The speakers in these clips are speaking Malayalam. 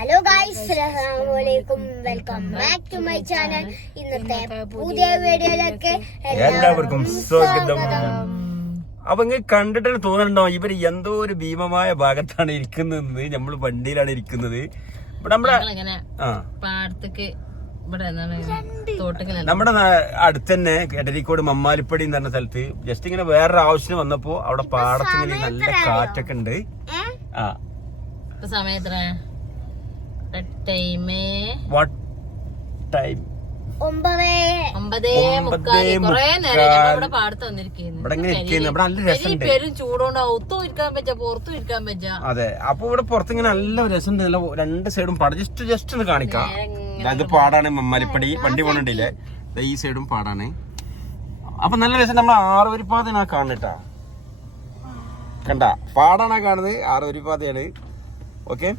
ഹലോ ഗായ്സ്, അസ്സലാമു അലൈക്കും. Welcome back to my channel. ഇന്നത്തെ പുതിയ വീഡിയോയിലേക്ക് എല്ലാവർക്കും സ്വാഗതം. അപ്പൊ ഇങ്ങനെ കണ്ടിട്ട് തോന്നുന്നുണ്ടോ ഇവര് എന്തോ ഒരു ഭീമമായ ഭാഗത്താണ് ഇരിക്കുന്നത്? നമ്മള് വണ്ടിയിലാണ് ഇരിക്കുന്നത്. ഇവിടെ നമ്മുടെ നമ്മുടെ അടുത്ത് തന്നെ എടരിക്കോട് മമ്മാലിപ്പടി എന്ന് പറഞ്ഞ സ്ഥലത്ത് ജസ്റ്റ് ഇങ്ങനെ വേറൊരു ആവശ്യം വന്നപ്പോ അവിടെ പാടത്തിങ്ങനെ നല്ല കാറ്റൊക്കെ ഉണ്ട്. ആ സമയത്ര വാട്ട് ടൈം? 9:45. പെരും ചൂടോണ്ട് ഒത്തും ഇരിക്കാൻ പറ്റാ, പുറത്തും ഇരിക്കാൻ പറ്റാ. അതെ, അപ്പൊ ഇവിടെ പുറത്തിങ്ങനെ നല്ല രസമുണ്ട്. നല്ല രണ്ട് സൈഡും പാടം. ജസ്റ്റ് ഒന്ന് കാണിക്കാം. ഇത് പാടാണ് മമ്മാലിപ്പടി. വണ്ടി പോകണ്ടില്ലേ? ഈ സൈഡും പാടാണ്. അപ്പൊ നല്ല രസം. നമ്മൾ ആറുവരിപ്പാതയാണ് കാണുന്നിട്ടാ. കണ്ട പാടാണ് കാണുന്നത്. ആറുവരിപ്പാതയാണ്. ഓക്കെ,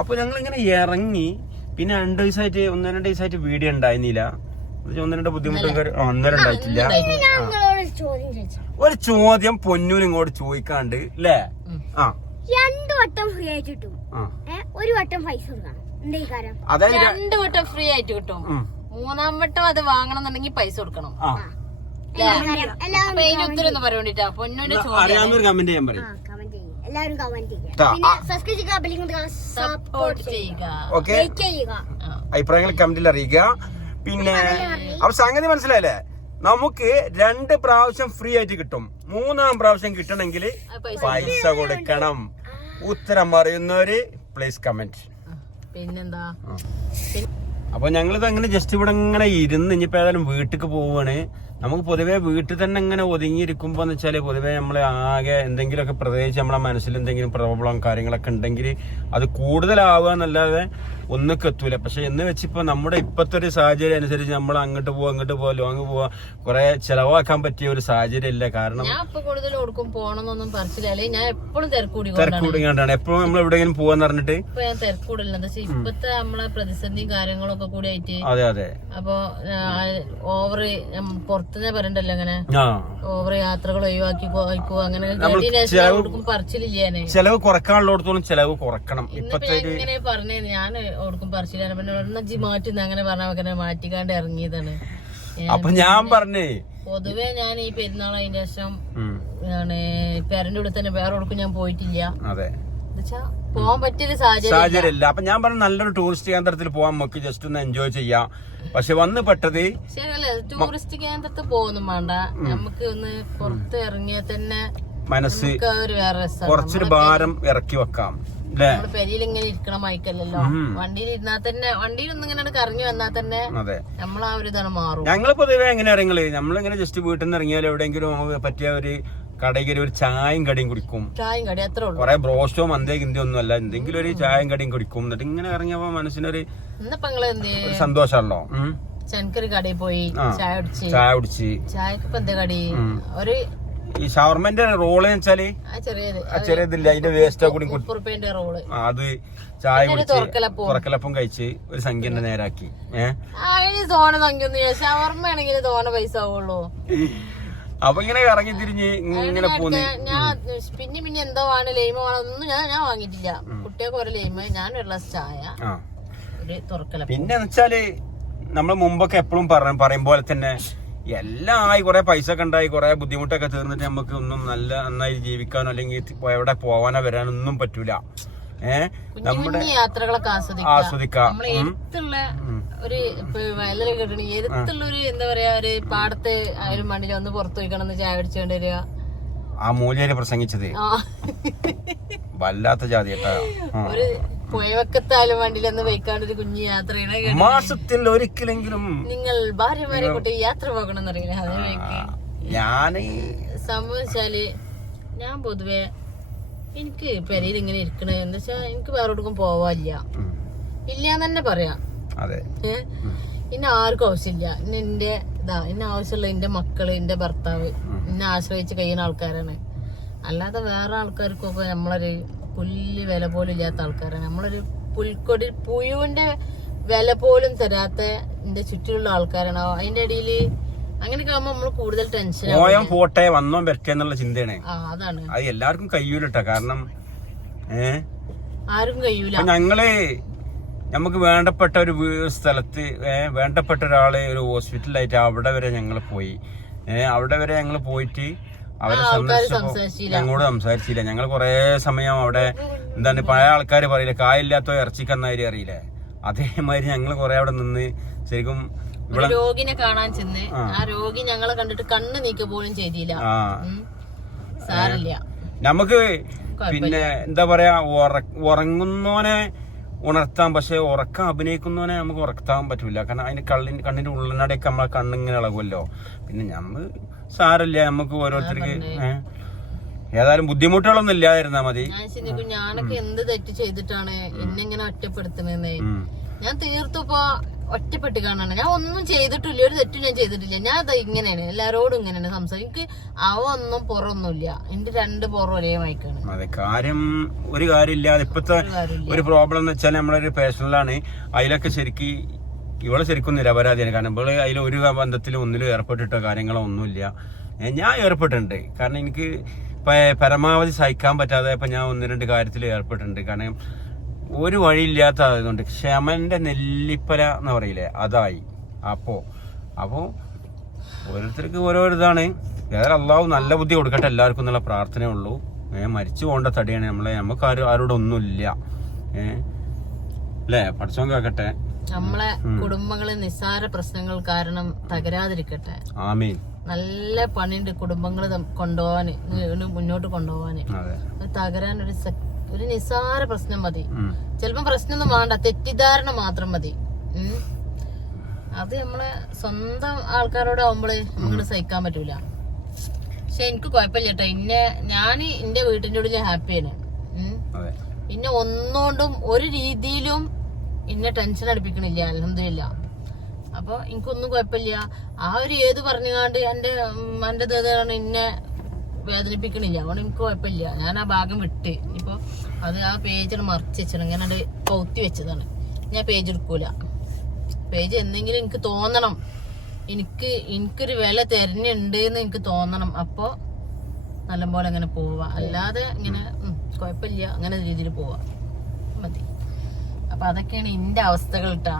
അപ്പൊ ഞങ്ങൾ ഇങ്ങനെ ഇറങ്ങി. പിന്നെ 2 ദിവസമായിട്ട് 1-2 ദിവസമായിട്ട് വീഡിയോ ഉണ്ടായിരുന്നില്ല. 1-2 ബുദ്ധിമുട്ടും ഒന്നര ഉണ്ടായിട്ടില്ല. ഒരു ചോദ്യം പൊന്നൂന് ഇങ്ങോട്ട് ചോദിക്കാണ്ട് അല്ലേ? 2 വട്ടം ഫ്രീ ആയിട്ട് കിട്ടും, 1 വട്ടം പൈസ കൊടുക്കണം. 2 വട്ടം ഫ്രീ ആയിട്ട് കിട്ടും. 3-ാം വട്ടം അത് വാങ്ങണം എന്നുണ്ടെങ്കിൽ പൈസ കൊടുക്കണം. ഉത്തരം ഒന്ന് പറയണ്ടിട്ടാ പൊന്നൂന്റെ അറിയാവുന്നൊരു കമന്റ് ചെയ്യാൻ പറയും. എല്ലാവരും കമന്റ് ചെയ്യുക, സപ്പോർട്ട് ചെയ്യുക, അഭിപ്രായങ്ങൾ കമന്റിൽ അറിയിക്കുക. പിന്നെ അപ്പൊ സംഗതി മനസ്സിലായില്ലേ? നമുക്ക് 2 പ്രാവശ്യം ഫ്രീ ആയിട്ട് കിട്ടും. 3-ാം പ്രാവശ്യം കിട്ടണമെങ്കിൽ പൈസ കൊടുക്കണം. ഉത്തരം അറിയുന്നവര് പ്ലീസ് കമന്റ്. പിന്നെന്താ? അപ്പൊ ഞങ്ങളിത് അങ്ങനെ ജസ്റ്റ് ഇവിടെ ഇങ്ങനെ ഇരുന്ന് ഇനിയിപ്പോ ഏതായാലും വീട്ടിലേക്ക് പോവാണ്. നമുക്ക് പൊതുവെ വീട്ടിൽ തന്നെ ഇങ്ങനെ ഒതുങ്ങിയിരിക്കുമ്പോ എന്ന് വെച്ചാല് പൊതുവെ നമ്മള് ആകെ എന്തെങ്കിലുമൊക്കെ പ്രത്യേകിച്ച് നമ്മളെ മനസ്സിൽ എന്തെങ്കിലും പ്രോബ്ലം കാര്യങ്ങളൊക്കെ ഉണ്ടെങ്കിൽ അത് കൂടുതലാവുക എന്നല്ലാതെ ഒന്നൊക്കെ എത്തൂല. പക്ഷെ എന്ന് വെച്ചിപ്പോ നമ്മുടെ ഇപ്പത്തെ ഒരു സാഹചര്യം അനുസരിച്ച് നമ്മൾ അങ്ങോട്ട് പോവാ ലോങ് പോവാ കുറെ ചെലവാക്കാൻ പറ്റിയ ഒരു സാഹചര്യം ഇല്ല. കാരണം ഞാൻ ഇപ്പൊ കൂടുതൽ കൊടുക്കും പോണെന്നൊന്നും പറച്ചില്ലേ. ഞാൻ എപ്പോഴും തിരക്കൂടിക്കൊണ്ടാണ് എപ്പോഴും നമ്മൾ എവിടെയെങ്കിലും പോവാന്ന് പറഞ്ഞിട്ട് ഞാൻ തിരക്കൂടില്ല. എന്താ വെച്ചാൽ ഇപ്പത്തെ നമ്മളെ പ്രതിസന്ധിയും കാര്യങ്ങളൊക്കെ കൂടി ആയിട്ട്. അതെ അതെ. അപ്പൊ ഓവർ പുറത്തുനിന്ന് പറയണ്ടല്ലോ അങ്ങനെ ഓവർ യാത്രകൾ ഒഴിവാക്കി അങ്ങനെ പറച്ചിലില്ലേ. ചെലവ് കുറക്കാനുള്ളടത്തോളം ചെലവ് കുറക്കണം. ഇങ്ങനെ പറഞ്ഞേ ഞാൻ ഓർക്കും പറച്ചിലാണ്. പിന്നെ ജി മാറ്റുന്ന അങ്ങനെ പറഞ്ഞ മാറ്റിക്കാണ്ട് ഇറങ്ങിയതാണ്. അപ്പൊ ഞാൻ പറഞ്ഞേ പൊതുവെ ഞാൻ ഈ പെരുന്നാൾ അതിന്റെ ശേഷം പേരന്റെ കൂടെ തന്നെ വേറെ ഓർക്കും ഞാൻ പോയിട്ടില്ല. അതെ, പോവാൻ പറ്റിയൊരു സാഹചര്യം ഇല്ല. അപ്പൊ ഞാൻ പറഞ്ഞ നല്ലൊരു ടൂറിസ്റ്റ് കേന്ദ്രത്തിൽ പോവാൻ നമുക്ക് ജസ്റ്റ് ഒന്ന് എൻജോയ് ചെയ്യാം. പക്ഷെ വന്ന് പെട്ടത് ശരിയല്ലേ, ടൂറിസ്റ്റ് കേന്ദ്രത്തിൽ പോകുന്നു വേണ്ട, നമുക്ക് ഒന്ന് പുറത്ത് ഇറങ്ങിയാൽ തന്നെ മനസ്സ് ഒരു വേറെ കുറച്ചൊരു ഭാരം ഇറക്കി വെക്കാം. പെരിയിൽ ഇങ്ങനെ ഇരിക്കണ മൈക്കല്ലല്ലോ. വണ്ടിയിൽ ഇരുന്നാൽ തന്നെ വണ്ടിയിൽ ഇങ്ങനെ കറങ്ങി വന്നാൽ തന്നെ നമ്മൾ ആ ഒരു ഇതാണ് മാറും. ഞങ്ങള് പൊതുവെ എങ്ങനെ ഇറങ്ങല്? നമ്മളിങ്ങനെ ജസ്റ്റ് വീട്ടിൽ നിന്ന് ഇറങ്ങിയാൽ എവിടെയെങ്കിലും നമുക്ക് പറ്റിയ ഒരു കടയിൽ ഒരു ചായയും കടിയും കുടിക്കും. ചായയും കടി അത്രേ ഉള്ളൂ. കൊറേ ബ്രോസ്റ്റോ മന്തി ഗിന്തി ഒന്നും അല്ല, എന്തെങ്കിലും ഒരു ചായയും കടിയും കുടിക്കും. എന്നിട്ട് ഇങ്ങനെ ഇറങ്ങിയപ്പോ മനസ്സിനൊരു സന്തോഷമല്ലോ. ചെനക്കൊരു കടയിൽ പോയി ചായ കുടിച്ച് ചായക്ക് എന്താ കടി? ഒരു ഈ ഷവർമന്റെ റോള് വെച്ചാല് ചെറിയതില്ല, അതിന്റെ വേസ്റ്റോ കൂടി റോള് അത് ചായ കുടിച്ച് തുറക്കലപ്പം കഴിച്ച് ഒരു സംഖ്യ നേരാക്കി. തോന സംഖ്യ ഷവർമ ആണെങ്കിൽ തോന പൈസ ആവുള്ളൂ. അപ്പൊ ഇങ്ങനെ കറങ്ങി തിരിഞ്ഞ് ഇങ്ങനെ പോന്നു. ഞാൻ പിന്നെ എന്തോ ആണ് ലൈമ ഒന്നും ഞാൻ വാങ്ങിയിട്ടില്ല. കുട്ടികൾക്ക് ഒരു ലൈമ, ഞാൻ ഒരു ഗ്ലാസ് ചായ, ഒരു തുറക്കലപ്പം. പിന്നെ വെച്ചാല് നമ്മള് മുമ്പൊക്കെ എപ്പോഴും പറയും പോലെ തന്നെ എല്ലാം ആയി, കുറെ പൈസ ഒക്കെ ഉണ്ടായി, കുറെ ബുദ്ധിമുട്ടൊക്കെ തീർന്നിട്ട് നമുക്ക് ഒന്നും നന്നായി ജീവിക്കാനോ അല്ലെങ്കിൽ എവിടെ പോവാനോ വരാനൊന്നും പറ്റൂല. നമ്മുടെ യാത്രകളൊക്കെ ആസ്വദിക്കാം. ഒരു വയലൊക്കെ കിട്ടണ എരുത്തുള്ള ഒരു എന്താ പറയാ ഒരു പാടത്ത് ആയാലും മണ്ണിൽ ഒന്ന് പുറത്തു പോയിക്കണമെന്ന് ചായ അടിച്ചുകൊണ്ട് വരിക. ആ മൂല്യര് പ്രസംഗിച്ചത് വല്ലാത്ത ജാതിയാ. ഒരു പുഴവക്കത്താലും വണ്ടിയിലൊന്ന് വയ്ക്കാണ്ടൊരു കുഞ്ഞു യാത്രയാണ്. മാസത്തിൽ ഒരിക്കലെങ്കിലും നിങ്ങൾ ഭാര്യമാരെ കൂട്ടി യാത്ര പോകണം എന്നറിയില്ല. ഞാന് സംഭവിച്ചാല് ഞാൻ പൊതുവെ എനിക്ക് പെരയിൽ ഇങ്ങനെ ഇരിക്കണ എന്താ വെച്ചാ എനിക്ക് വേറെ എവിടേക്കും പോവാനില്ല, ഇല്ലാന്ന് തന്നെ പറയാം. ഇന്ന ആർക്കും ആവശ്യമില്ല. ഇന്ന ആവശ്യമുള്ള എന്റെ മക്കള്, എന്റെ ഭർത്താവ്, എന്നെ ആശ്രയിച്ച് കഴിയുന്ന ആൾക്കാരാണ്. അല്ലാതെ വേറെ ആൾക്കാർക്കൊക്കെ നമ്മളൊരു പുല്ല് വില പോലും ഇല്ലാത്ത ആൾക്കാരാണ്. നമ്മളൊരു പുൽക്കൊടി പുഴുവിന്റെ വില പോലും തരാത്ത എന്റെ ചുറ്റിലുള്ള ആൾക്കാരാണ്. അതിന്റെ ഇടയിൽ അങ്ങനെയൊക്കെ ആകുമ്പോ നമ്മള് കൂടുതൽ ടെൻഷൻ പോട്ടെ വന്നോ വരട്ടെ എന്നുള്ള ചിന്തയാണ്. അതാണ് അത് എല്ലാവർക്കും കഴിയൂലട്ടോ. കാരണം ആരും കഴിയൂല. ഞങ്ങള് നമുക്ക് വേണ്ടപ്പെട്ട ഒരു സ്ഥലത്ത് വേണ്ടപ്പെട്ട ഒരാളെ ഒരു ഹോസ്പിറ്റലായിട്ട് അവിടെ വരെ ഞങ്ങൾ പോയി. അവിടെ വരെ ഞങ്ങൾ പോയിട്ട് അവരെ സന്ദർശിച്ചപ്പോ ഞങ്ങളോട് സംസാരിച്ചില്ല. ഞങ്ങൾ കുറെ സമയം അവിടെ എന്താണ് പഴയ ആൾക്കാർ പറയില്ല കായില്ലാത്ത ഇറച്ചിക്കന്നാരി അറിയില്ലേ, അതേമാതിരി ഞങ്ങൾ കുറെ അവിടെ നിന്ന് ശരിക്കും രോഗിനെ കാണാൻ ചെന്ന് ആ രോഗി ഞങ്ങളെ കണ്ടിട്ട് കണ്ണ് നീക്ക പോലും ചെയ്തില്ല. സാരില്ല, നമുക്ക് പിന്നെ എന്താ പറയാ ഉറങ്ങുന്നോനെ ഉണർത്താം, പക്ഷെ ഉറക്കം അഭിനയിക്കുന്നവനെ നമുക്ക് ഉറക്കാൻ പറ്റൂല. കാരണം അതിന്റെ കണ്ണിന്റെ ഉള്ളനടയൊക്കെ നമ്മളെ കണ്ണിങ്ങനെ ഇളകുമല്ലോ. പിന്നെ നമ്മൾ സാരല്ല, നമുക്ക് ഓരോരുത്തർക്ക് ഏതായാലും ബുദ്ധിമുട്ടുകളൊന്നും ഇല്ലാതിരുന്നാ മതി. ഞാനൊക്കെ എന്ത് തെറ്റ് ചെയ്തിട്ടാണ് എന്നെങ്ങനെ ഒറ്റപ്പെടുത്തുന്നേ? ഞാൻ തീർത്തിപ്പോ ഒറ്റപ്പെട്ട് കാണാണ്. ഞാൻ ഒന്നും ചെയ്തിട്ടില്ല, ഒരു തെറ്റും ഞാൻ ചെയ്തിട്ടില്ല. ഞാൻ അത് ഇങ്ങനെയാണ്, എല്ലാരോടും ഇങ്ങനെയാണ് സംസാരിക്കും. എനിക്ക് അവ ഒന്നും പുറമൊന്നുമില്ല, എന്റെ 2 പുറം ഒരേ മയക്കാണ്. അതെ, കാര്യം ഒരു കാര്യമില്ലാതെ ഇപ്പത്തെ ഒരു പ്രോബ്ലം എന്ന് വെച്ചാൽ നമ്മളൊരു പേഴ്സണലാണ്. അതിലൊക്കെ ഇവളെ ശരിക്കും നിരപരാധിയാണ്. കാരണം ഇവള് അതിൽ ഒരു ബന്ധത്തിലും ഒന്നിലും ഏർപ്പെട്ടിട്ടോ കാര്യങ്ങളോ ഒന്നുമില്ല. ഞാൻ ഏർപ്പെട്ടിട്ടുണ്ട്. കാരണം എനിക്ക് പരമാവധി സഹിക്കാൻ പറ്റാതെ ഇപ്പൊ ഞാൻ 1-2 കാര്യത്തിൽ ഏർപ്പെട്ടിട്ടുണ്ട്. കാരണം ഒരു വഴിയില്ലാത്തതുകൊണ്ട് ക്ഷമന്റെ നെല്ലിപ്പല എന്ന് പറയില്ലേ, അതായി. അപ്പോ ഓരോരുത്തർക്ക് ഓരോ ഇതാണ്. വേറെ അള്ളാഹു നല്ല ബുദ്ധി കൊടുക്കട്ടെ എല്ലാവർക്കും എന്നുള്ള പ്രാർത്ഥനയേ ഉള്ളൂ. മരിച്ചു പോകേണ്ട തടിയാണ് നമുക്ക് ആരോടൊന്നുമില്ല. അല്ലേ, പഠിച്ചോൻ കേക്കട്ടെ. നമ്മളെ കുടുംബങ്ങളെ നിസ്സാര പ്രശ്നങ്ങൾ കാരണം തകരാതിരിക്കട്ടെ. ആമീൻ. നല്ല പണിയുണ്ട് കുടുംബങ്ങൾ കൊണ്ടുപോവാന്, മുന്നോട്ട് കൊണ്ടുപോവാന്. തകരാൻ ഒരു നിസ്സാര പ്രശ്നം മതി. ചിലപ്പോ പ്രശ്നമൊന്നും വേണ്ട, തെറ്റിദ്ധാരണ മാത്രം മതി. അത് നമ്മളെ സ്വന്തം ആൾക്കാരോടാവുമ്പോള് നമുക്ക് സഹിക്കാൻ പറ്റൂല. പക്ഷെ എനിക്ക് കുഴപ്പമില്ല കേട്ടോ. ഞാൻ എന്റെ വീട്ടിന്റെ ഉള്ളിൽ ഹാപ്പിയാണ്. പിന്നെ ഒന്നുകൊണ്ടും ഒരു രീതിയിലും എന്നെ ടെൻഷൻ അടുപ്പിക്കണില്ല, അൽഹംദുലില്ലാ. അപ്പൊ എനിക്കൊന്നും കുഴപ്പമില്ല. ആ ഒരു ഏത് പറഞ്ഞുകൊണ്ട് എന്റെ എന്നെ വേദനിപ്പിക്കണില്ല, അതുകൊണ്ട് എനിക്ക് കുഴപ്പമില്ല. ഞാൻ ആ ഭാഗം വിട്ട് ഇപ്പൊ അത് ആ പേജ് മറിച്ച് വെച്ചാണ്, ഇങ്ങനെ അത് കൗത്തി വെച്ചതാണ്. ഞാൻ പേജ് എടുക്കൂല. പേജ് എന്തെങ്കിലും എനിക്ക് തോന്നണം, എനിക്കൊരു വില തരുന്നുണ്ട് എന്ന് എനിക്ക് തോന്നണം. അപ്പൊ നല്ലപോലെ അങ്ങനെ പോവാ, അല്ലാതെ ഇങ്ങനെ കുഴപ്പമില്ല അങ്ങനെ രീതിയിൽ പോവാ മതി. അപ്പൊ അതൊക്കെയാണ് എന്റെ അവസ്ഥകൾ കേട്ടാ.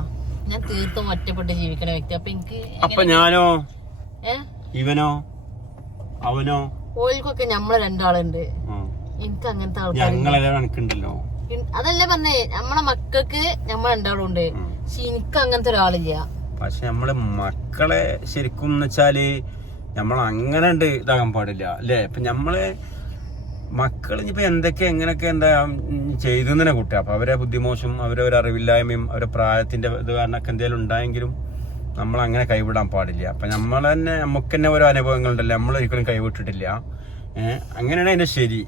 ഞാൻ തീർത്തും ഒറ്റപ്പെട്ട് ജീവിക്കണ വ്യക്തി. അപ്പൊ എനിക്ക് ഞാനോ ഇവനോ അവനോ ഓൽക്കൊക്കെ നമ്മളെ 2 ആളുണ്ട്. എനിക്ക് അങ്ങനത്തെ ആൾക്കാരുണ്ടല്ലോ. അതല്ലേ പറഞ്ഞേ, നമ്മളെ മക്കൾക്ക് നമ്മൾ 2 ആളുണ്ട്. പക്ഷെ എനിക്ക് അങ്ങനത്തെ ഒരാളില്ല. പക്ഷെ നമ്മളെ മക്കളെ ശരിക്കും വെച്ചാല് നമ്മൾ അങ്ങനെ ഇതാകാൻ പാടില്ല അല്ലേ. ഇപ്പൊ നമ്മള് മക്കൾ ഇനിയിപ്പോ എന്തൊക്കെ എങ്ങനെയൊക്കെ എന്താ ചെയ്തെന്നെ കുട്ടി. അപ്പൊ അവരെ ബുദ്ധിമോശം, അവരെ ഒരു അറിവില്ലായ്മയും അവരെ പ്രായത്തിന്റെ ഇത് കാരണമൊക്കെ എന്തെങ്കിലും ഉണ്ടായെങ്കിലും നമ്മൾ അങ്ങനെ കൈവിടാൻ പാടില്ല. അപ്പൊ നമുക്ക് തന്നെ ഓരോ അനുഭവങ്ങളുണ്ടല്ലോ, നമ്മളൊരിക്കലും കൈവിട്ടിട്ടില്ല. അങ്ങനെയാണ് അതിന്റെ ശരി.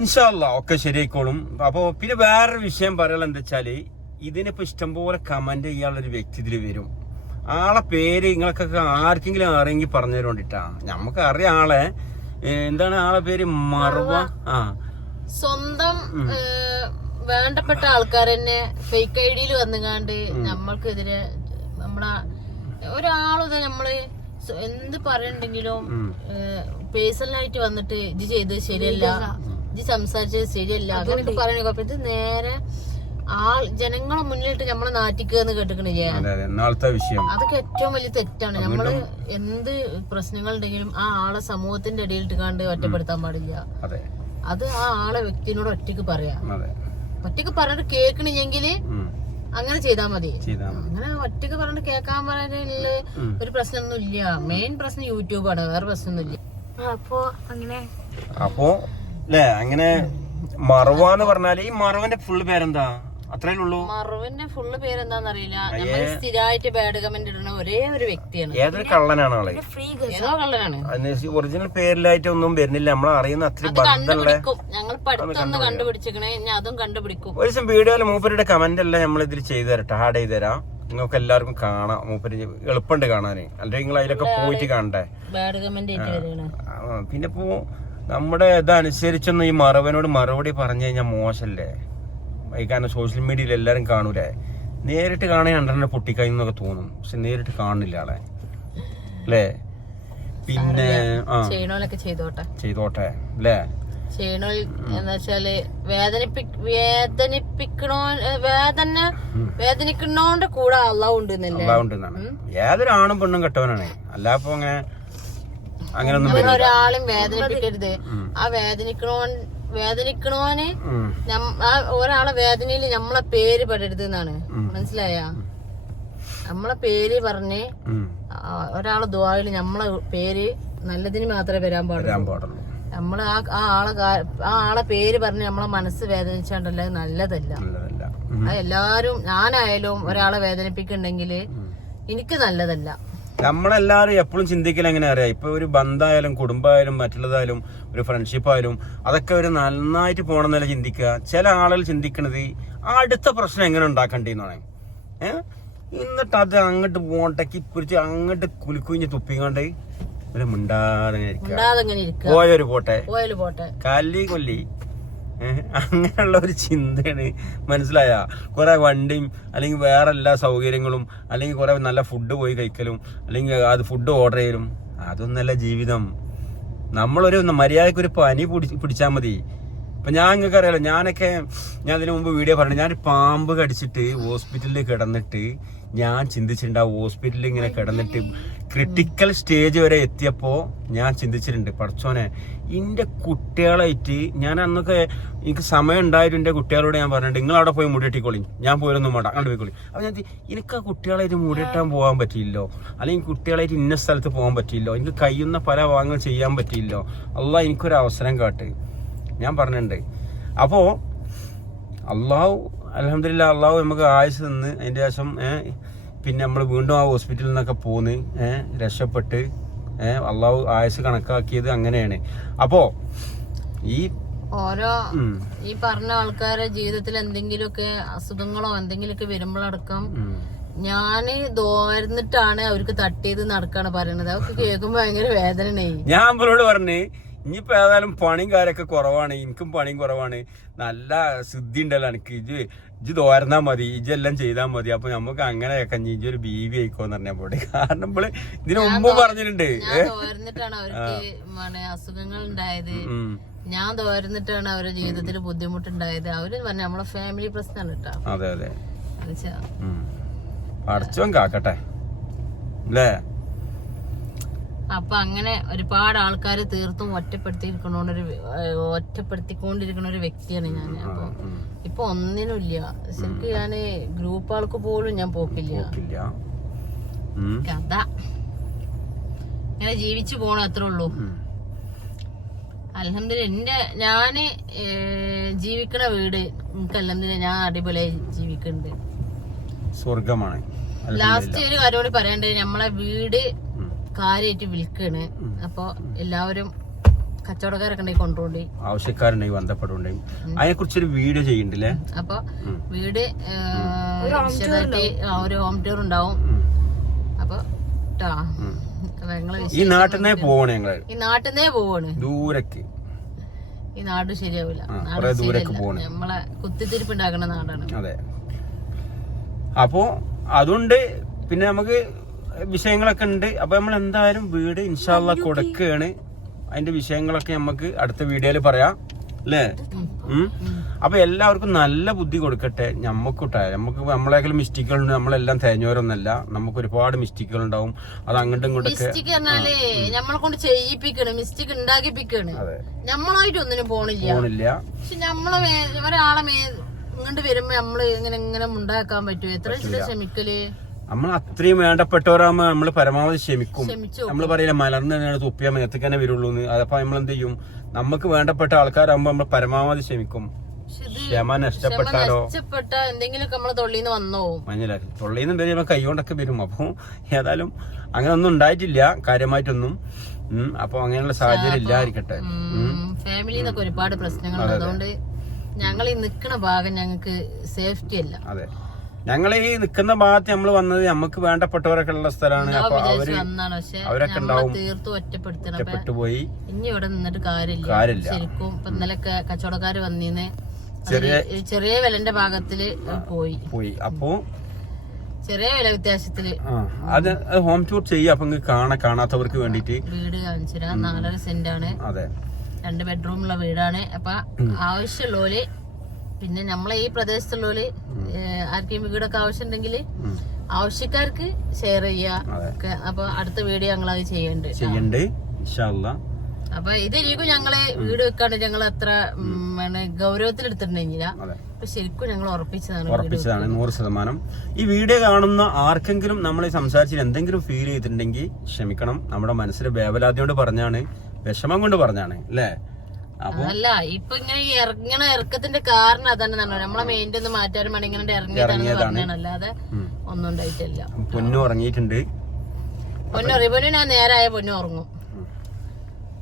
ഇൻഷാ അല്ലാഹ് ഒക്കെ ശരിയായിക്കോളും. അപ്പൊ പിന്നെ വേറൊരു വിഷയം പറയാനുള്ള എന്താ വെച്ചാല്, ഇതിനിപ്പോ ഇഷ്ടംപോലെ കമന്റ് ചെയ്യാനുള്ളൊരു വ്യക്തി ഇതിൽ വരും. ആളെ പേര് നിങ്ങൾക്കൊക്കെ ആർക്കെങ്കിലും അറിയെങ്കിൽ പറഞ്ഞു തരുകൊണ്ടിട്ടാ. നമുക്ക് അറിയാം ആളെ. എന്താണ് ആളെ പേര്? മർവ. സ്വന്തം വേണ്ടപ്പെട്ട ആൾക്കാരെന്നെ ഫേക്ക് ഐഡിയിൽ വന്നുകാണ്ട് നമ്മൾക്കെതിരെ നമ്മളെ ഒരാളിത് നമ്മള് എന്ത് പറയണ്ടെങ്കിലും പേഴ്സണലായിട്ട് വന്നിട്ട് ഇത് ചെയ്തത് ശരിയല്ല, ഇത് സംസാരിച്ചത് ശരിയല്ല, അങ്ങനെയൊക്കെ പറയണ. അപ്പൊ ഇത് നേരെ ജനങ്ങളെ മുന്നിലിട്ട് നമ്മളെ നാറ്റിക്കുകയെന്ന് കേട്ടിക്കണില്ലേ? അതൊക്കെ ഏറ്റവും വലിയ തെറ്റാണ്. നമ്മള് എന്ത് പ്രശ്നങ്ങൾ ഉണ്ടെങ്കിലും ആ ആളെ സമൂഹത്തിന്റെ ഇടയിലിട്ട് കണ്ട് ഒറ്റപ്പെടുത്താൻ പാടില്ല. അത് ആ ആളെ വ്യക്തിനോട് ഒറ്റക്ക് പറയാം. ഒറ്റക്ക് പറഞ്ഞിട്ട് കേൾക്കണില്ലെങ്കില് അങ്ങനെ ചെയ്താൽ മതി. അങ്ങനെ ഒറ്റക്ക് പറഞ്ഞിട്ട് കേൾക്കാൻ പറയാനുള്ള ഒരു പ്രശ്നമൊന്നും ഇല്ല. മെയിൻ പ്രശ്നം യൂട്യൂബാണ്, വേറെ പ്രശ്നമൊന്നുമില്ല. അങ്ങനെ മറവാന്ന് പറഞ്ഞാല് ഈ മറവന്റെ ഫുള്ള് പേരെന്താ? അത്രേ ഉള്ളൂ. മറുവിന്റെ ഫുള്ള് പേരെന്താന്നറിയില്ല. നമ്മൾ സ്ഥിരമായിട്ട് ബാഡ് കമന്റ് ഇടുന്ന ഒരേ ഒരു വ്യക്തിയാണ്. ഏതൊരു കള്ളനാണ് ആളെ? ഏതോ കള്ളനാണ്. ഒറിജിനൽ പേരിലായിട്ട് ഒന്നും വരുന്നില്ല. നമ്മൾ അറിയുന്ന അത്രയും ഞങ്ങൾ പഠിത്തം കണ്ടുപിടിച്ചിക്കണേ, അതും കണ്ടുപിടിക്കും. ഒരു ദിവസം വീഡിയോയില് മൂപ്പരുടെ കമന്റ് എല്ലാം നമ്മൾ ഇതിൽ ചെയ്തു തരട്ടെ, ആഡ് ചെയ്ത് തരാം. നിങ്ങൾക്ക് എല്ലാവർക്കും കാണാം. മൂപ്പര് എളുപ്പമുണ്ട് കാണാന്, അല്ലെങ്കിൽ നിങ്ങൾ അതിലൊക്കെ പോയിട്ട് കാണണ്ടേ. ബാഡ് കമന്റ് പിന്നെ ഇപ്പോ നമ്മുടെ ഇതനുസരിച്ചൊന്നും ഈ മറവനോട് മറുപടി പറഞ്ഞു കഴിഞ്ഞാൽ മോശല്ലേ. കാരണം സോഷ്യൽ മീഡിയയിൽ എല്ലാരും കാണൂലേ. നേരിട്ട് കാണാൻ 2 പൊട്ടിക്കഴിഞ്ഞൊക്കെ തോന്നും, പക്ഷെ നേരിട്ട് കാണുന്നില്ല ആളെ അല്ലേ. പിന്നെ ചെയ്തോട്ടെ അല്ലേ. ചെയ്യണ എന്താ വെച്ചാല് വേദനിക്കണോന്റെ കൂടെ അള്ളാഹ് ഉണ്ടെന്നല്ലേ. ഏതൊരു ആണും പെണ്ണും കെട്ടവനാണ്. അല്ലാപ്പൊ അങ്ങനെ ഒരാളും വേദനിപ്പിക്കരുത്. ആ വേദനിക്കണോന് ഒരാളെ വേദനയില് നമ്മളെ പേര് പെടരുത് എന്നാണ്. മനസ്സിലായ? നമ്മളെ പേര് പറഞ്ഞ് ഒരാളെ ദുആയില് നമ്മളെ പേര് നല്ലതിന് മാത്രമേ വരാൻ പാടുള്ളൂ. നമ്മള് ആ ആളെ പേര് പറഞ്ഞ് നമ്മളെ മനസ്സ് വേദനിച്ചാണ്ടല്ല നല്ലതല്ല. അത് എല്ലാരും ഞാനായാലും ഒരാളെ വേദനിപ്പിക്കുന്നുണ്ടെങ്കിൽ എനിക്ക് നല്ലതല്ല. നമ്മളെല്ലാരും എപ്പോഴും ചിന്തിക്കൽ എങ്ങനെ അറിയാം. ഇപ്പൊ ഒരു ബന്ധമായാലും കുടുംബമായാലും മറ്റുള്ളതായാലും ഒരു ഫ്രണ്ട്ഷിപ്പ് ആയാലും അതൊക്കെ ഒരു നന്നായിട്ട് പോകണമെന്നല്ല ചിന്തിക്കുക. ചില ആളുകൾ ചിന്തിക്കണത് അടുത്ത പ്രശ്നം എങ്ങനെ ഉണ്ടാക്കണ്ടേന്നാണ്. എന്നിട്ട് അത് അങ്ങോട്ട് പോണ്ടക്കി പിടിച്ച് അങ്ങോട്ട് കുലുക്കുഞ്ഞ് തുപ്പിക്കൊണ്ട് ഒരു മിണ്ടാതെ പോയൊരു പോട്ടെ കല്ലി കൊല്ലി അങ്ങനെയുള്ള ഒരു ചിന്തയാണ്. മനസ്സിലായ? കുറെ വണ്ടിയും അല്ലെങ്കിൽ വേറെ എല്ലാ സൗകര്യങ്ങളും അല്ലെങ്കിൽ കുറെ നല്ല ഫുഡ് പോയി കഴിക്കലും അല്ലെങ്കിൽ അത് ഫുഡ് ഓർഡർ ചെയ്യലും അതൊന്നല്ല ജീവിതം. നമ്മളൊരു മര്യാദക്ക് ഒരു പനി പിടിച്ചാൽ മതി. ഇപ്പൊ ഞാൻ നിങ്ങൾക്ക് അറിയാലോ, ഞാൻ ഇതിനു മുമ്പ് വീഡിയോ പറഞ്ഞു, ഞാൻ പാമ്പ് കടിച്ചിട്ട് ഹോസ്പിറ്റലിൽ കിടന്നിട്ട് ഞാൻ ചിന്തിച്ചിട്ടുണ്ട്. ആ ഹോസ്പിറ്റലിൽ ഇങ്ങനെ കിടന്നിട്ട് ക്രിട്ടിക്കൽ സ്റ്റേജ് വരെ എത്തിയപ്പോ ഞാൻ ചിന്തിച്ചിട്ടുണ്ട്, പഠിച്ചോനെ എന്റെ കുട്ടികളായിട്ട് ഞാൻ അന്നൊക്കെ എനിക്ക് സമയം ഉണ്ടായിട്ട് എന്റെ കുട്ടികളോട് ഞാൻ പറഞ്ഞിട്ട് നിങ്ങൾ അവിടെ പോയി മുടിയെട്ടിക്കോളി, ഞാൻ പോയൊന്നും വേണ്ട അങ്ങോട്ട് പോയിക്കോളി. അപ്പൊ ഞാൻ എനിക്ക് ആ കുട്ടികളായിട്ട് മുടിയെട്ടാൻ പോകാൻ പറ്റിയില്ലോ, അല്ലെങ്കിൽ കുട്ടികളായിട്ട് ഇന്ന സ്ഥലത്ത് പോകാൻ പറ്റിയില്ലോ, എനിക്ക് കഴിയുന്ന പല ഭാഗങ്ങൾ ചെയ്യാൻ പറ്റിയില്ലോ. അള്ളാഹ് എനിക്കൊരു അവസരം കാട്ട് ഞാൻ പറഞ്ഞിട്ടുണ്ട്. അപ്പോ അള്ളാഹു അൽഹംദുലില്ലാഹ് അള്ളാഹു നമുക്ക് ആയുസ് തന്ന് അതിന്റെ ശേഷം പിന്നെ നമ്മൾ വീണ്ടും ആ ഹോസ്പിറ്റലിൽ നിന്നൊക്കെ പോന്ന് രക്ഷപ്പെട്ട് അള്ളാഹു ആയുസ് കണക്കാക്കിയത് അങ്ങനെയാണ്. അപ്പോ ഈ പറഞ്ഞ ആൾക്കാരുടെ ജീവിതത്തിൽ എന്തെങ്കിലുമൊക്കെ അസുഖങ്ങളോ എന്തെങ്കിലുമൊക്കെ വരുമ്പോഴടക്കം ഞാന് ദോർന്നിട്ടാണ് അവർക്ക് തട്ടിയത് നടക്കാണ് പറയണത്. അതൊക്കെ കേൾക്കുമ്പോ ഭയങ്കര വേദനയായി. ഞാൻ അവരോട് പറഞ്ഞു, ഇനിയിപ്പോ ഏതായാലും പണിയും കാര്യമൊക്കെ കുറവാണ്, എനിക്കും പണിയും കുറവാണ്, നല്ല സിദ്ധി ഉണ്ടല്ലോ എനിക്ക്, ഇജ്ജ് തോരന്നാ മതി, ഇജ്ജെല്ലാം ചെയ്താൽ മതി, അപ്പൊ നമുക്ക് അങ്ങനെ കഞ്ഞി ഇജ്ജ് ഒരു ബീവി ആയിക്കോന്ന് പറഞ്ഞപ്പോടെ. കാരണം നമ്മള് ഇതിനു മുമ്പ് പറഞ്ഞിട്ടുണ്ട് തോർന്നിട്ടാണ് അവർക്ക് അസുഖങ്ങൾ ഉണ്ടായത്, ഞാൻ തോർന്നിട്ടാണ് അവരുടെ ജീവിതത്തിൽ ബുദ്ധിമുട്ടുണ്ടായത്. അവര് പറഞ്ഞ നമ്മളെ ഫാമിലി പ്രശ്നമാണ് കേട്ടോ. അതെ അതെ, അടച്ചോൻ കാക്കട്ടെ അല്ലേ. അപ്പൊ അങ്ങനെ ഒരുപാട് ആൾക്കാർ തീർത്തും ഒറ്റപ്പെടുത്തിക്കൊണ്ടിരിക്കുന്ന ഒരു വ്യക്തിയാണ് ഞാൻ. അപ്പൊ ഇപ്പൊ ഒന്നിനുമില്ല ശരിക്കും, ഞാന് ഗ്രൂപ്പുകൾക്ക് പോലും ഞാൻ പോക്കില്ല. കഥ ഇങ്ങനെ ജീവിച്ചു പോണ അത്രേ ഉള്ളൂ. അൽഹംദുലില്ലാ ഞാന് ജീവിക്കണ വീട് എനിക്ക് അൽഹംദുലില്ലാ ഞാൻ അടിപൊളിയായി ജീവിക്കുന്നുണ്ട്, സ്വർഗമാണ്. ലാസ്റ്റ് ഒരു കാര്യം കൂടി പറയണ്ടേ, നമ്മളെ വീട് കാര്യമായിട്ട് വിൽക്കാണ്. അപ്പൊ എല്ലാവരും കച്ചവടക്കാരൊക്കെ ഉണ്ടെങ്കിൽ കൊണ്ടുപോയി, ആവശ്യക്കാരുണ്ടെങ്കിൽ ബന്ധപ്പെടുന്നുണ്ട്. അതിനെ കുറിച്ചൊരു വീഡിയോ ചെയ്യണ്ടല്ലേ. അപ്പൊ വീട് ഒരു ഹോം ടൂർ ഉണ്ടാവും. അപ്പൊ ഈ നാട്ടിന്നേ പോവാണ് ഞങ്ങള്, ഈ നാട്ടിന്നേ പോവാണ് ദൂരക്ക്. ഈ നാട് ശരിയാവില്ല, നമ്മളെ കുത്തിത്തിരിപ്പ് ഉണ്ടാക്കുന്ന നാടാണ്. അതെ. അപ്പോ അതുകൊണ്ട് പിന്നെ നമുക്ക് വിഷയങ്ങളൊക്കെ ഉണ്ട്. അപ്പൊ നമ്മൾ എന്തായാലും വീട് ഇൻഷാ അല്ലാഹ് കൊടുക്കുകയാണ്. അതിന്റെ വിഷയങ്ങളൊക്കെ നമുക്ക് അടുത്ത വീഡിയോയിൽ പറയാം അല്ലേ. അപ്പൊ എല്ലാവർക്കും നല്ല ബുദ്ധി കൊടുക്കട്ടെ. നമുക്ക് നമ്മളെക്കാളും മിസ്റ്റേക്കുകളുണ്ട്, നമ്മളെല്ലാം തേഞ്ഞവരൊന്നല്ല, നമുക്ക് ഒരുപാട് മിസ്റ്റേക്കുകൾ ഉണ്ടാവും. അത് അങ്ങോട്ടും ഇങ്ങോട്ടൊക്കെ നമ്മളെ കൊണ്ട് ചെയ്യിപ്പിക്കണം, മിസ്റ്റേക്ക് ഉണ്ടാക്കിപ്പിക്കണം. നമ്മളായിട്ട് ഒന്നിനും പോണില്ല. പക്ഷെ നമ്മളെ ഒരാളെ ഇങ്ങോട്ട് വരുമ്പോ നമ്മള് ഇങ്ങനെ ഉണ്ടാക്കാൻ പറ്റുമോ? എത്ര ശ്രമിക്കല്. നമ്മൾ അത്രയും വേണ്ടപ്പെട്ടവരാകുമ്പോ നമ്മള് പരമാവധി ക്ഷമിക്കും. നമ്മള് പറയില്ല മലർന്ന് തുപ്പിയാൽ മേത്തേക്ക് തന്നെ വരുള്ളൂ എന്ന്. അതപ്പോ നമ്മൾ എന്ത് ചെയ്യും, നമുക്ക് വേണ്ടപ്പെട്ട ആൾക്കാരാകുമ്പോ നമ്മൾ പരമാവധി ക്ഷമിക്കും. ക്ഷമ നഷ്ടപ്പെട്ടാലോ എന്തെങ്കിലുമൊക്കെ നമ്മളെ തൊള്ളിന്ന് വന്നോ മനസ്സിലാക്കി, തൊള്ളിന്ന് വരും, കൈകൊണ്ടൊക്കെ വരും. അപ്പൊ ഏതായാലും അങ്ങനെ ഒന്നും ഉണ്ടായിട്ടില്ല കാര്യമായിട്ടൊന്നും. അപ്പൊ അങ്ങനെയുള്ള സാഹചര്യം ഇല്ലായിരിക്കട്ടെ. ഫാമിലിന്നൊക്കെ ഒരുപാട് പ്രശ്നങ്ങളുണ്ട്. അതുകൊണ്ട് ഞങ്ങൾ ഈ നിക്കണ ഭാഗം ഞങ്ങൾക്ക് സേഫ്റ്റി അല്ല. അതെ, ഞങ്ങൾ ഈ നിൽക്കുന്ന ഭാഗത്ത് നമ്മൾ വന്നത് നമുക്ക് വേണ്ടപ്പെട്ടവരൊക്കെ ഉള്ള സ്ഥലമാണ്. അപ്പൊ അവരൊക്കെ ഉണ്ടാവും, തീർത്തും ഒറ്റപ്പെട്ടു പോയി. ഇനി ഇവിടെ നിന്നിട്ട് കാര്യമില്ല. ശരിക്കും ഇപ്പൊ ഇന്നലൊക്കെ കച്ചവടക്കാര് വന്നീന്ന് ചെറിയ വിലന്റെ ഭാഗത്തില് പോയി. അപ്പോ ചെറിയ വില വ്യത്യാസത്തില് അത് ഹോം ടൂർ ചെയ്യാം. അപ്പൊ കാണാത്തവർക്ക് വേണ്ടിട്ട് വീട് കാണിച്ചു 4.5 സെന്റ് ആണ്. അതെ, 2 ബെഡ്റൂമുള്ള വീടാണ്. അപ്പൊ ആവശ്യമുള്ളോല്, പിന്നെ നമ്മളെ ഈ പ്രദേശത്തുള്ളോല് ആർക്കെയും വീടൊക്കെ ആവശ്യമുണ്ടെങ്കിൽ ആവശ്യക്കാർക്ക് ഷെയർ ചെയ്യാ. അപ്പൊ അടുത്ത വീഡിയോ ഞങ്ങളത് ചെയ്യണ്ട്. അപ്പൊ ഇതിരിക്കും ഞങ്ങള് വീട് വെക്കാണ്ട് ഞങ്ങൾ അത്ര ഗൗരവത്തിൽ എടുത്തിട്ടുണ്ടെങ്കില. അപ്പൊ ശരിക്കും ഞങ്ങൾ ഉറപ്പിച്ചതാണ് 100%. ഈ വീഡിയോ കാണുന്ന ആർക്കെങ്കിലും നമ്മൾ സംസാരിച്ചിട്ട് എന്തെങ്കിലും ഫീൽ ചെയ്തിട്ടുണ്ടെങ്കിൽ ക്ഷമിക്കണം. നമ്മുടെ മനസ്സിലെ വേവലാതി കൊണ്ട് പറഞ്ഞാണ്, വിഷമം കൊണ്ട് പറഞ്ഞാണ് അല്ലേ? അല്ല, ഇപ്പൊ ഇങ്ങനെ ഇറക്കത്തിന്റെ കാരണം അതന്നെ നമ്മളെ മെയിൻ്റെ ഒന്ന് മാറ്റാനും വേണ്ടി ഇങ്ങനെ ഇറങ്ങിയതാണെന്ന് പറഞ്ഞാണ്, അല്ലാതെ ഒന്നും ഉണ്ടായിട്ടില്ല. പൊന്നു ഉറങ്ങിയിട്ടുണ്ട്. പൊന്നു ഞാൻ നേരായ പൊന്നു ഉറങ്ങും.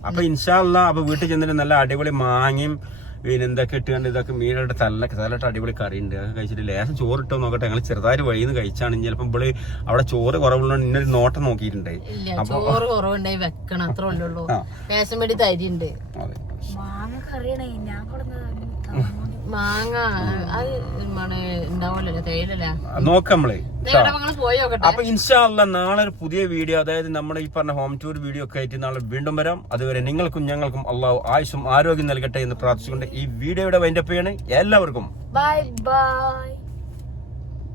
അപ്പൊ ഇൻഷാ അല്ലാ. അപ്പൊ വീട്ടിൽ ചെന്നിട്ട് നല്ല അടിപൊളി മാങ്ങയും പിന്നെ എന്തൊക്കെ ഇട്ടുകൊണ്ട് ഇതൊക്കെ മീനുകളുടെ തലയിട്ട് അടിപൊളി കറി ഉണ്ട്. അതൊക്കെ കഴിച്ചിട്ട് ലേശം ചോറ് ഇട്ടോ നോക്കട്ടെ. ഞങ്ങൾ ചെറുതായിട്ട് വഴിയിൽ നിന്ന് കഴിച്ചാണ്. ചിലപ്പോൾ ഇവിടെ അവിടെ ചോറ് കുറവുള്ളതുകൊണ്ട് ഇന്നൊരു നോട്ടം നോക്കിയിട്ടുണ്ട്. ചോറ് കുറവുണ്ടായി വെക്കണം, അത്ര ഉള്ളൂ. ലേശം വേണ്ടി തരിണ്ട്. മാങ്ങ അത് ഉണ്ടാവല്ലോ, തേയിലല്ലേ നോക്കാം നമ്മള്. പോയോക്കട്ടെ. അപ്പൊ ഇൻഷാ അല്ലാ നാളെ ഒരു പുതിയ വീഡിയോ, അതായത് നമ്മുടെ ഈ പറഞ്ഞ ഹോം ടൂർ വീഡിയോ ഒക്കെ ആയിട്ട് നാളെ വീണ്ടും വരാം. അതുവരെ നിങ്ങൾക്കും ഞങ്ങൾക്കും അള്ളാഹു ആയുസ്സും ആരോഗ്യം നൽകട്ടെ എന്ന് പ്രാർത്ഥിച്ചുകൊണ്ട് ഈ വീഡിയോയുടെ വൈൻഡപ്പ് ചെയ്യണേ. എല്ലാവർക്കും ബൈ ബൈ.